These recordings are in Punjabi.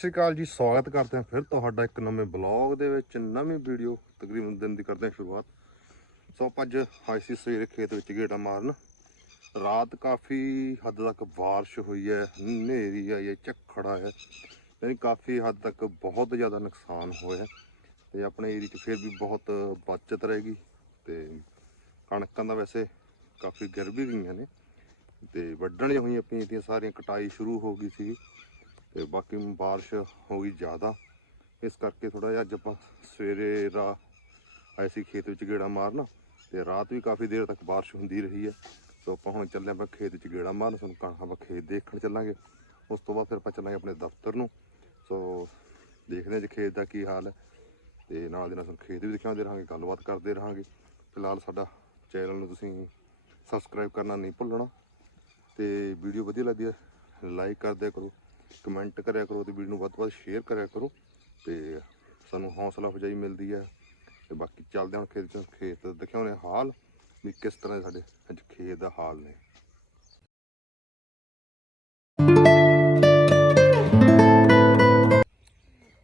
ਸ਼੍ਰੀ ਅਕਾਲ ਜੀ, ਸਵਾਗਤ ਕਰਦੇ ਹਾਂ ਫਿਰ ਤੁਹਾਡਾ ਇੱਕ ਨਵੇਂ ਬਲੌਗ ਦੇ ਵਿੱਚ, ਨਵੀਂ ਵੀਡੀਓ ਤਕਰੀਬਨ ਦਿਨ ਦੀ ਕਰਦੇ ਹਾਂ ਸ਼ੁਰੂਆਤ। ਸੋ ਆਪਾਂ ਅੱਜ ਆਏ ਸੀ ਸਵੇਰੇ ਖੇਤ ਵਿੱਚ ਗੇੜਾ ਮਾਰਨ। ਰਾਤ ਕਾਫੀ ਹੱਦ ਤੱਕ ਬਾਰਿਸ਼ ਹੋਈ ਹੈ, ਹਨੇਰੀ ਆਈ ਹੈ, ਝੱਖੜਾ ਹੈ। ਯਾਨੀ ਕਾਫੀ ਹੱਦ ਤੱਕ ਬਹੁਤ ਜ਼ਿਆਦਾ ਨੁਕਸਾਨ ਹੋਇਆ ਤੇ ਆਪਣੇ ਏਰੀਆ 'ਚ ਫਿਰ ਵੀ ਬਹੁਤ ਬਚਤ ਰਹੇਗੀ ਤੇ ਕਣਕਾਂ ਦਾ ਵੈਸੇ ਕਾਫੀ ਗਿਰ ਵੀ ਗਈਆਂ ਨੇ ਤੇ ਵੱਢਣ ਹੋਈਆਂ ਆਪਣੀਆਂ ਦੀਆਂ ਸਾਰੀਆਂ ਕਟਾਈ ਸ਼ੁਰੂ ਹੋ ਗਈ ਸੀ ਤੇ ਬਾਕੀ ਬਾਰਿਸ਼ ਹੋ ਗਈ ਜ਼ਿਆਦਾ। ਇਸ ਕਰਕੇ ਥੋੜਾ ਜਿਹਾ ਅੱਜ ਆਪਾਂ ਸਵੇਰੇ ਰਾ ਆਏ ਸੀ ਖੇਤ ਵਿੱਚ ਗੇੜਾ ਮਾਰਨ ਤੇ ਰਾਤ ਵੀ ਕਾਫੀ ਦੇਰ ਤੱਕ ਬਾਰਿਸ਼ ਹੁੰਦੀ ਰਹੀ ਹੈ। ਸੋ ਆਪਾਂ ਹੁਣ ਚੱਲੇ ਆਪਾਂ ਖੇਤ ਵਿੱਚ ਗੇੜਾ ਮਾਰਨ ਸਾਨੂੰ ਕਣਕਾਂ ਆਪਾਂ ਖੇਤ ਦੇਖਣ ਚੱਲਾਂਗੇ। ਉਸ ਤੋਂ ਬਾਅਦ ਫਿਰ ਆਪਾਂ ਚੱਲਾਂਗੇ ਆਪਣੇ ਦਫ਼ਤਰ ਨੂੰ। ਸੋ ਦੇਖਦੇ ਹਾਂ ਜੇ ਖੇਤ ਦਾ ਕੀ ਹਾਲ ਹੈ ਤੇ ਨਾਲ ਦੀ ਨਾਲ ਸਾਨੂੰ ਖੇਤ ਵੀ ਦਿਖਾਉਂਦੇ ਰਹਾਂਗੇ, ਗੱਲਬਾਤ ਕਰਦੇ ਰਹਾਂਗੇ। ਫਿਲਹਾਲ ਸਾਡਾ ਚੈਨਲ ਨੂੰ ਤੁਸੀਂ ਸਬਸਕ੍ਰਾਈਬ ਕਰਨਾ ਨਹੀਂ ਭੁੱਲਣਾ ਤੇ ਵੀਡੀਓ ਵਧੀਆ ਲੱਗਦੀ ਹੈ, ਲਾਈਕ ਕਰਦੇ ਕਰੋ। ਕਮੈਂਟ ਕਰਿਆ ਕਰੋ ਤੇ ਵੀਡੀਓ ਨੂੰ ਵੱਧ ਤੋਂ ਵੱਧ ਸ਼ੇਅਰ ਕਰਿਆ ਕਰੋ ਤੇ ਸਾਨੂੰ ਹੌਸਲਾ ਅਫਜਾਈ ਮਿਲਦੀ ਹੈ ਤੇ ਬਾਕੀ ਚੱਲਦੇ ਹਾਂ ਖੇਤ ਚ, ਖੇਤ ਦਿਖਾਉਣੇ ਹਾਲ ਵੀ ਕਿਸ ਤਰ੍ਹਾਂ ਸਾਡੇ ਅੱਜ ਖੇਤ ਦਾ ਹਾਲ ਨੇ।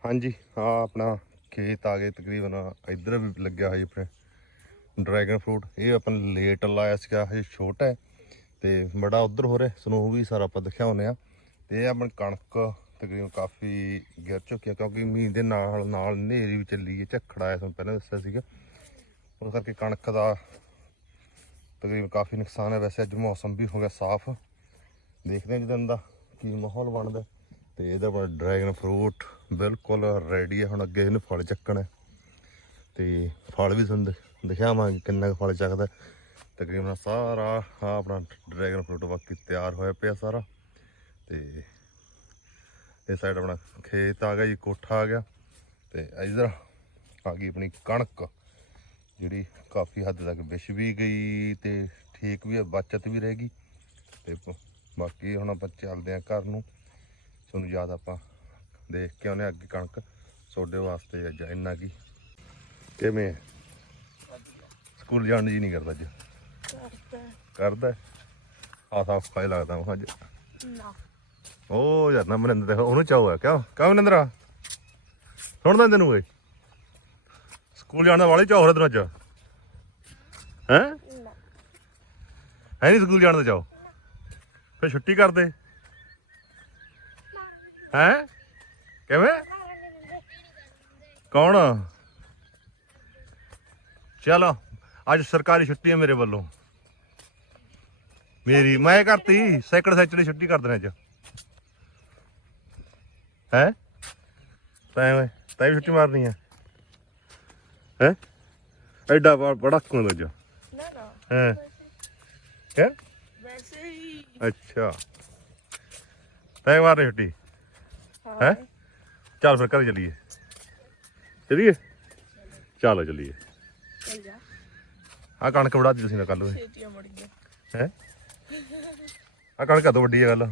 ਹਾਂਜੀ ਆ ਆਪਣਾ ਖੇਤ ਆ ਗਏ ਤਕਰੀਬਨ ਇੱਧਰ ਵੀ ਲੱਗਿਆ ਹੋਇਆ ਆਪਣੇ ਡਰੈਗਨ ਫਰੂਟ ਇਹ ਆਪਾਂ ਲੇਟ ਲਾਇਆ ਸੀਗਾ, ਹਜੇ ਛੋਟਾ ਹੈ ਤੇ ਬੜਾ ਉਧਰ ਹੋ ਰਿਹਾ ਸਨੋ ਵੀ ਸਾਰਾ ਆਪਾਂ ਦਿਖਾਉਨੇ ਆ। ਤੇ ਇਹ ਆਪਣੀ ਕਣਕ ਤਕਰੀਬਨ ਕਾਫੀ ਗਿਰ ਚੁੱਕੀ ਹੈ ਕਿਉਂਕਿ ਮੀਂਹ ਦੇ ਨਾਲ ਨਾਲ ਹਨੇਰੀ ਵੀ ਚੱਲੀ ਹੈ ਝੱਖੜ ਆਇਆ ਤੁਹਾਨੂੰ ਪਹਿਲਾਂ ਦੱਸਿਆ ਸੀਗਾ। ਉਸ ਕਰਕੇ ਕਣਕ ਦਾ ਤਕਰੀਬਨ ਕਾਫੀ ਨੁਕਸਾਨ ਹੈ। ਵੈਸੇ ਅੱਜ ਮੌਸਮ ਵੀ ਹੋ ਗਿਆ ਸਾਫ਼। ਦੇਖਦੇ ਹਾਂ ਜਦੋਂ ਦਾ ਕੀ ਮਾਹੌਲ ਬਣਦਾ। ਤੇ ਇਹਦਾ ਬੜਾ ਡਰੈਗਨ ਫਰੂਟ ਬਿਲਕੁਲ ਰੈਡੀ ਹੈ ਹੁਣ ਅੱਗੇ ਇਹਨੂੰ ਫਲ ਚੱਕਣਾ ਹੈ। ਤੇ ਫਲ ਵੀ ਤੁਹਾਨੂੰ ਦਿਖ- ਦਿਖਾਵਾਂਗੇ ਕਿੰਨਾ ਕੁ ਫਲ ਚੱਕਦਾ। ਤਕਰੀਬਨ ਸਾਰਾ ਆਪਣਾ ਡਰੈਗਨ ਫਰੂਟ ਬਾਕੀ ਤਿਆਰ ਹੋਇਆ ਪਿਆ ਸਾਰਾ। ਤੇ ਇਹ ਸਾਈਡ ਆਪਣਾ ਖੇਤ ਆ ਗਿਆ ਜੀ ਕੋਠਾ ਆ ਗਿਆ ਤੇ ਇਧਰ ਆ ਗਈ ਆਪਣੀ ਕਣਕ ਜਿਹੜੀ ਕਾਫੀ ਹੱਦ ਤੱਕ ਵਿਛ ਵੀ ਗਈ ਤੇ ਠੀਕ ਵੀ ਹੈ ਬਚਤ ਵੀ ਰਹੇਗੀ ਤੇ ਬਾਕੀ ਹੁਣ ਆਪਾਂ ਚੱਲਦੇ ਆਂ ਘਰ ਨੂੰ। ਤੁਹਾਨੂੰ ਯਾਦ ਆਪਾਂ ਦੇਖ ਕੇ ਆਉਨੇ ਅੱਗੇ ਕਣਕ ਤੁਹਾਡੇ ਵਾਸਤੇ ਅੱਜ ਇੰਨਾ ਕੀ। ਕਿਵੇਂ? ਸਕੂਲ ਜਾਣ ਜੀ ਨਹੀਂ ਕਰਦਾ ਅੱਜ। ਕਰਦਾ। ਆ ਸਾਫ਼ ਖਾਈ ਲੱਗਦਾ ਮੈਂ ਅੱਜ। ਨਾ। ਉਹ ਯਾਰ ਨਾ ਮਨਿੰਦਰ ਦੇਖੋ ਉਹਨੂੰ ਚਾਹੋ ਹੈ ਕਿਉਂ? ਕਿਉਂ ਮਨਿੰਦਰਾ? ਸੁਣਦਾ ਤੈਨੂੰ ਓਏ ਸਕੂਲ ਜਾਣ ਦਾ ਵਾਲੀ ਚਾਹ ਤੈਨੂੰ ਅੱਜ? ਹੈ? ਹੈ ਨਹੀਂ ਸਕੂਲ ਜਾਣ ਦਾ ਚਾਹੋ ਫਿਰ ਛੁੱਟੀ ਕਰ ਦੇ ਹੈ? ਕਿਵੇਂ? ਕੌਣ? ਚਲੋ, ਅੱਜ ਸਰਕਾਰੀ ਛੁੱਟੀ ਹੈ ਮੇਰੇ ਵੱਲੋਂ। ਮੇਰੀ, ਮੈਂ ਕਰਤੀ ਸੈਕੰਡ ਸੈਚਰਡੇ ਛੁੱਟੀ ਕਰ ਦੇਣਾ ਅੱਜ। ਹੈ? ਤੈਂ ਓਏ ਤੈਂ ਵੀ ਛੁੱਟੀ ਮਾਰਨੀ ਹੈ ਹੈ? ਐਡਾ ਬੜਾ ਕੋਲ ਅੱਜ ਨਾ ਨਾ। ਹੈ? ਹੈ ਵੈਸੇ ਹੀ। ਅੱਛਾ। ਤੈਂ ਮਾਰ ਰਹੀ ਛੁੱਟੀ। ਹੈ। ਚੱਲ ਫਿਰ ਘਰ ਚੱਲੀਏ। ਚੱਲੀਏ? ਚਲੋ ਚੱਲੀਏ। ਚੱਲ ਜਾ। ਆ ਕਣਕ ਵੜਾ ਦੀ ਤੁਸੀਂ ਨਾ ਕੱਲ ਓਏ ਛੇਤੀ ਮੜ ਗਿਆ ਹੈ? ਆ ਕਣਕ ਕਦੋਂ ਵੱਡੀ ਹੈ ਗੱਲ।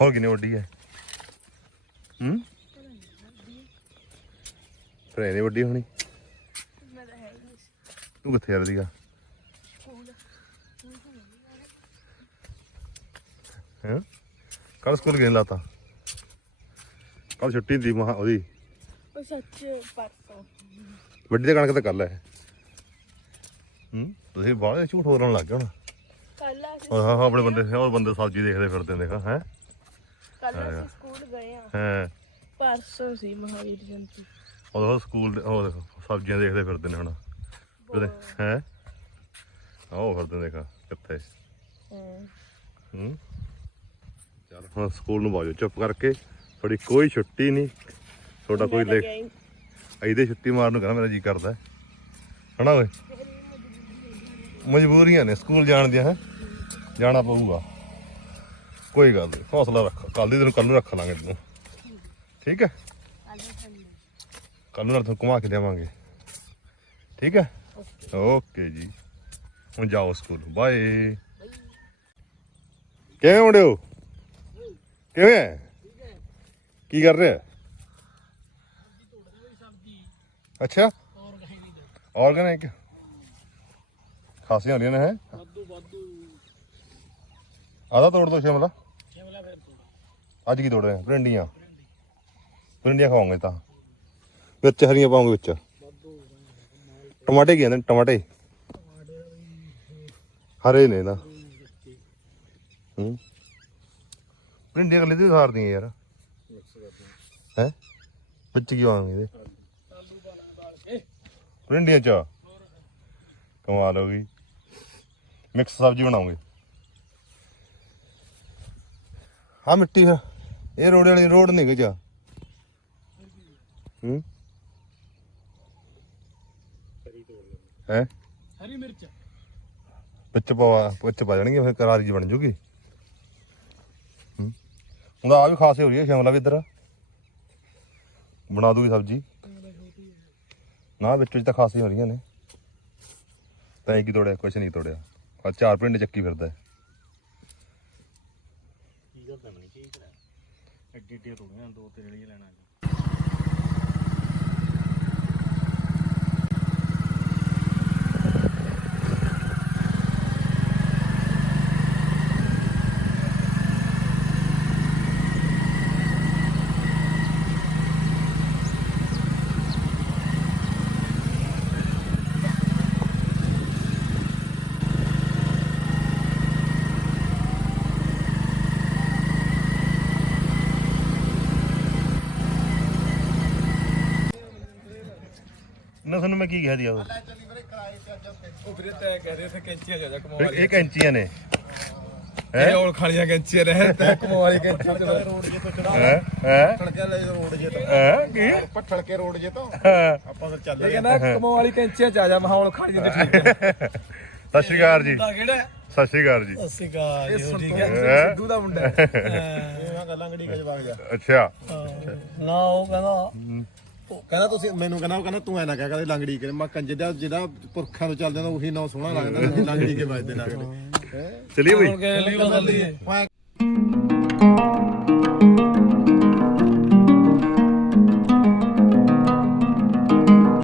ਹੋਰ ਕਿੰਨੀ ਵੱਡੀ ਹੈ ਹੂੰ? ਫਿਰ ਵੱਡੀ ਹੋਣੀ। ਮੈਂ ਤਾਂ ਹੈ ਹੀ ਨਹੀਂ ਤੂੰ ਕਿੱਥੇ ਜਾਂਦੀ ਆ ਸਕੂਲ ਹੈ? ਕੱਲ ਸਕੂਲ ਗਏ ਲਾਤਾ? ਕੱਲ ਛੁੱਟੀ ਦੀ ਮਹਾ ਉਹਦੀ। ਉਹ ਸੱਚ ਪਰਸੋਂ। ਵੱਡੀ ਤੇ ਕਣਕ ਤਾਂ ਕੱਲ ਹੈ। ਹੂੰ? ਤੁਸੀਂ ਬਾਹਲੇ ਝੂਠ ਬੋਲਣ ਲੱਗ ਗਏ ਹੁਣ। ਕੱਲ ਅਸੀਂ ਹਾਂ ਹਾਂ ਆਪਣੇ ਬੰਦੇ ਹੋਰ ਬੰਦੇ ਸਬਜ਼ੀ ਦੇਖਦੇ ਫਿਰਦੇ ਨੇ ਹੈ? ਕੱਲ ਅਸੀਂ ਸਕੂਲ ਗਏ ਆ ਹੈ। ਪਰਸੋਂ ਸੀ ਮਹਾਵੀਰ ਜਯੰਤੀ। ਉਹ ਸਕੂਲ ਦੇ- ਉਹ ਦੇਖੋ, ਸਬਜ਼ੀਆਂ ਦੇਖਦੇ ਫਿਰਦੇ ਨੇ ਹੁਣ। ਹੈ? ਆਹ ਫਿਰਦੇ ਨੇ ਦੇਖਾ ਕਿੱਥੇ? ਹਾਂ। ਹੂੰ? ਚੱਲ ਹੁਣ ਸਕੂਲ ਨੂੰ ਬਾਜੋ ਚੁੱਪ ਕਰਕੇ। ਤੁਹਾਡੀ ਕੋਈ ਛੁੱਟੀ ਨਹੀਂ। ਤੁਹਾਡਾ ਕੋਈ ਹੀ- ਇਹਦੇ ਛੁੱਟੀ ਮਾਰਨ ਨੂੰ ਕਹਿੰਦਾ ਮੇਰਾ ਜੀ ਕਰਦਾ। ਹੈ। ਹਨਾ ਓਏ? ਮਜਬੂਰੀਆਂ ਨੇ ਸਕੂਲ ਜਾਣ ਦੀਆਂ ਹੈ। ਜਾਣਾ ਪਊਗਾ। ਕੋਈ ਗੱਲ ਨਹੀਂ ਹੌਸਲਾ ਰੱਖ ਕੱਲ ਦੀ ਦਿਨ ਕੱਲ ਨੂੰ ਰੱਖ ਲਾਂਗੇ ਤੈਨੂੰ। ਠੀਕ ਹੈ? ਕੱਲ ਨੂੰ ਨਾਲ ਤੁਹਾਨੂੰ ਘੁਮਾ ਕੇ ਦੇਵਾਂਗੇ। ਠੀਕ ਹੈ? ਓਕੇ ਜੀ। ਹੁਣ ਜਾਓ ਸਕੂਲ ਬਾਏ। ਕਿਵੇਂ ਕਿਵੇਂ ਹੈ? ਕੀ ਕਰ ਰਿਹਾ ਅੱਛਾ। ਆਰਗੈਨਿਕ ਖਾਸੀਆਂ ਹੁੰਦੀਆਂ ਨੇ ਹੈ ਆਦਾ ਤੋੜ ਦੋ ਸ਼ਿਮਲਾ। ਸ਼ਿਮਲਾ ਫਿਰ ਤੋੜ ਅੱਜ ਕੀ ਤੋੜ ਰਹੇ ਆ ਭਿੰਡੀਆਂ। ਭਿੰਡੀਆਂ ਖਾਵਾਂਗੇ ਤਾਂ। ਵਿੱਚ ਹਰੀਆਂ ਪਾਉਂਗੇ ਵਿੱਚ। ਟਮਾਟੇ ਕੀ ਕਹਿੰਦੇ ਟਮਾਟੇ। ਹਰੇ ਨੇ ਨਾ। ਹੂੰ। ਭਿੰਡੀਆਂ ਕੱਲੇ ਦੀ ਖਾਰਦੀਆਂ ਯਾਰ। ਹੈ? ਵਿੱਚ ਕੀ ਆਵਾਂਗੇ ਇਹਦੇ? ਭਿੰਡੀਆਂ ਚ। ਕਮਾਲ ਹੋ ਗਈ। ਮਿਕਸ ਸਬਜ਼ੀ ਬਣਾਉਂਗੇ ਹਾਂ ਮਿੱਟੀ ਫਿਰ। ਇਹ ਰੋੜੇ ਵਾਲੀ ਰੋਡ ਨਹੀਂ ਗਜਾ ਹੂੰ? ਹੈ? ਹਰੀ ਮਿਰਚ। ਵਿੱਚ ਪਵਾ ਵਿੱਚ ਪਾ ਜਾਣਗੇ ਫਿਰ ਕਰਾਰੀ ਜੀ ਬਣ ਜੂਗੀ। ਹੂੰ? ਉਹਦਾ ਆ ਵੀ ਖਾਸੇ ਹੋ ਰਹੀ ਹੈ ਸ਼ਿਮਲਾ ਵੀ ਇੱਧਰ। ਬਣਾ ਦੂਗੀ ਸਬਜੀ। ਨਾ ਵਿੱਚ ਵਿੱਚ ਤਾਂ ਖਾਸੀ ਹੋ ਰਹੀਆਂ ਨੇ। ਤਾਂ ਇਹ ਕੀ ਤੋੜਿਆ? ਕੁਛ ਨਹੀਂ ਤੋੜਿਆ। ਆ ਚਾਰ ਪਿੰਡ ਚੱਕੀ ਫਿਰਦਾ। ਹੈ। ਕੀ ਕਰਦਾ ਮੈਨੂੰ ਕੀ ਕਰਾਂ ਐਡੀ ਦੋ ਤੇ ਲਈ ਲੈਣਾ ਨਾ ਤੁਹਾਨੂੰ ਮੈਂ ਕੀ ਕਿਹਾ ਦਿਆ ਉਹ? ਉਹ ਵੀਰੇ ਤੈ ਕਹਿ ਰਹੇ ਸੀ ਕੈਂਚੀਆਂ ਜਾ ਜਾ ਕਮਾ ਇਹ ਇਹ ਕੈਂਚੀਆਂ ਨੇ। ਇਹ ਔਲ ਖਾਲੀਆਂ ਕੈਂਚੀਆਂ ਰਹੇ ਤੈ ਕਮਾ ਵਾਲੀ ਕੈਂਚੀ ਚਲੋ। ਹੈ? ਹੈ? ਠੜਕਿਆ ਲੈ ਰੋਡ ਜੇ ਤੋਂ। ਹੈ? ਕੀ? ਪੱਠੜ ਕੇ ਰੋਡ ਜੇ ਤੋਂ। ਹਾਂ। ਆਪਾਂ ਫਿਰ ਚੱਲ ਇਹ ਕਹਿੰਦਾ ਕਮਾ ਵਾਲੀ ਕੈਂਚੀਆਂ ਚ ਆ ਜਾ ਮਹਾਉਲ ਖਾਲੀ ਜਿੰਦੇ ਠੀਕ ਹੈ ਸਤਿ ਸ਼੍ਰੀ ਅਕਾਲ ਜੀ। ਦਾ ਕਿਹੜਾ ਸਤਿ ਸ਼੍ਰੀ ਅਕਾਲ ਜੀ। ਅਸਿਕਾ ਜੀ ਠੀਕ ਹੈ? ਹੈਂ? ਸਿੱਧੂ ਦਾ ਮੁੰਡਾ ਇਹ ਗੱਲਾਂ ਗੜੀ ਕੇ ਜਵਾਗ ਜਾ। ਅੱਛਾ। ਨਾ ਉਹ ਕਹਿੰਦਾ ਕਹਿੰਦਾ ਤੁਸੀਂ ਮੈਨੂੰ ਕਹਿੰਦਾ ਉਹ ਕਹਿੰਦਾ ਤੂੰ ਐ ਨਾ ਕਹਿ ਕਦੇ ਲੰਗੜੀ ਕੇ ਮੈਂ ਕੰਜੇ ਦਾ ਜਿਹੜਾ ਪੁਰਖਾਂ ਤੋਂ ਚੱਲਦੇ ਨੇ ਉਹੀ ਨਾਂ ਸੋਹਣਾ ਲੱਗਦਾ। ਲੰਗੜੀ ਕੇ ਵੱਜਦੇ ਨਾ ਚਲਿਏ ਬਈ। ਲਈ